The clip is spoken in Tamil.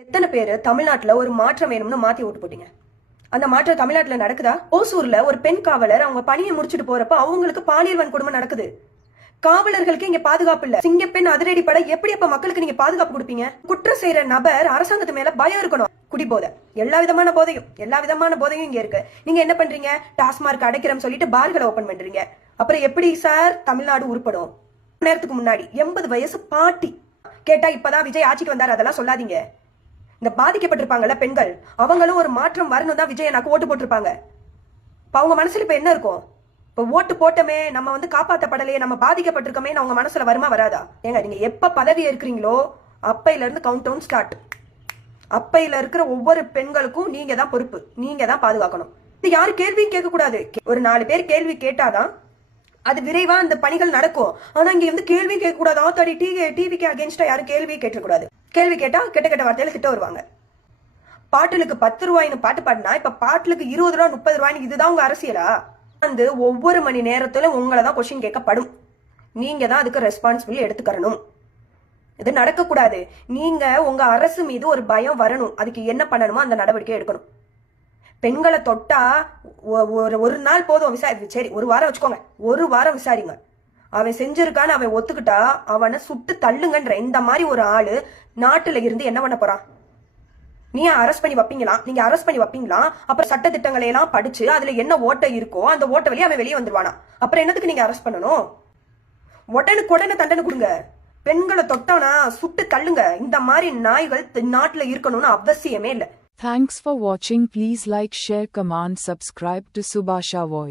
எத்தனை பேரு தமிழ்நாட்டுல ஒரு மாற்றம் வேணும்னு மாத்தி ஓட்டு போட்டீங்க? அந்த மாற்றம் தமிழ்நாட்டுல நடக்குதா? ஓசூர்ல ஒரு பெண் காவலர் அவங்க பணியை முடிச்சுட்டு போறப்ப அவங்களுக்கு பாலியல் வன்கொடுமை நடக்குது. காவலர்களுக்கு இங்க பாதுகாப்பு இல்ல. சிங்கப்பெண் அதிரடி படை எப்படி அப்ப மக்களுக்கு நீங்க பாதுகாப்பு கொடுப்பீங்க? குற்றம் செய்யற நபர் அரசாங்கத்து மேல பயம் இருக்கணும். குடிபோதை, எல்லா விதமான போதையும் இங்க இருக்கு. நீங்க என்ன பண்றீங்க? டாஸ்மார்க் அடைக்கிறோம் சொல்லிட்டு பார்களை ஓபன் பண்றீங்க. அப்புறம் எப்படி சார் தமிழ்நாடு உருப்படும்? நேரத்துக்கு முன்னாடி 80 வயசு பாட்டி கேட்டா இப்பதான் விஜய் ஆட்சிக்கு வந்தாரு, அதெல்லாம் சொல்லாதீங்க. இந்த பாதிக்கப்பட்டிருப்பாங்கல்ல பெண்கள், அவங்களும் ஒரு மாற்றம் வரணும் தான் விஜய் எனக்கு ஓட்டு போட்டிருப்பாங்க. அவங்க மனசுல இப்ப என்ன இருக்கும்? இப்ப ஓட்டு போட்டமே, நம்ம காப்பாற்றப்படலையே, நம்ம பாதிக்கப்பட்டிருக்கமே, அவங்க மனசுல வருமா வராதா? ஏங்க, நீங்க எப்ப பதவி இருக்கிறீங்களோ அப்பையில இருந்து கவுண்ட் டவுன் ஸ்டார்ட். அப்பையில இருக்கிற ஒவ்வொரு பெண்களுக்கும் நீங்க தான் பொறுப்பு, நீங்க தான் பாதுகாக்கணும். இது யாரு கேள்வியும் கேட்க கூடாது. ஒரு 4 பேர் கேள்வி கேட்டாதான் அது விரைவா அந்த பணிகள் நடக்கும். ஆனா இங்க கேள்வி கேட்க கூடாது. ஆத்தாடி டிவிக்கு அகேன்ஸ்டா யாரும் கேள்வி கேட்கக்கூடாது. கேள்வி கேட்டா கெட்ட வார்த்தையில திட்ட வருவாங்க. பாட்டிலுக்கு 10 ரூபாய்னு பாட்டு பாடினா இப்ப பாட்டிலுக்கு 20 ரூபாய் 30 ரூபாய்னு இதுதான் உங்க அரசியலா? ஒவ்வொரு மணி நேரத்துல உங்களை தான் கொஸ்டின் கேட்கப்படும். நீங்க தான் அதுக்கு ரெஸ்பான்சிபிலிட்டி எடுத்துக்கணும். இது நடக்கக்கூடாது. நீங்க உங்க அரசு மீது ஒரு பயம் வரணும். அதுக்கு என்ன பண்ணணுமோ அந்த நடவடிக்கை எடுக்கணும். பெண்களை தொட்டா ஒரு நாள் போதும் சரி, ஒரு வாரம் வச்சுக்கோங்க, ஒரு வாரம் விசாரிங்க. அவன் செஞ்சிருக்கான்னு அவன் ஒத்துக்கிட்டா அவனை சுட்டு தள்ளுங்கன்ற இந்த மாதிரி ஒரு ஆளு நாட்டுல இருந்து என்ன பண்ண போறான்? நீங்க அரெஸ்ட் பண்ணி வைப்பீங்களா? அப்புறம் சட்ட திட்டங்களை எல்லாம் படிச்சு அதுல என்ன ஓட்டை இருக்கோ அந்த ஓட்ட வழியா அவன் வெளியே வந்துருவானா? அப்புறம் என்னத்துக்கு நீங்க அரெஸ்ட் பண்ணணும்? உடனே தண்டனை கொடுங்க. பெண்களை தொட்டானா சுட்டு தள்ளுங்க. இந்த மாதிரி நாய்கள் நாட்டுல இருக்கணும்னு அவசியமே இல்லை. Thanks for watching. Please like, share, comment, subscribe to Subhasha Voice.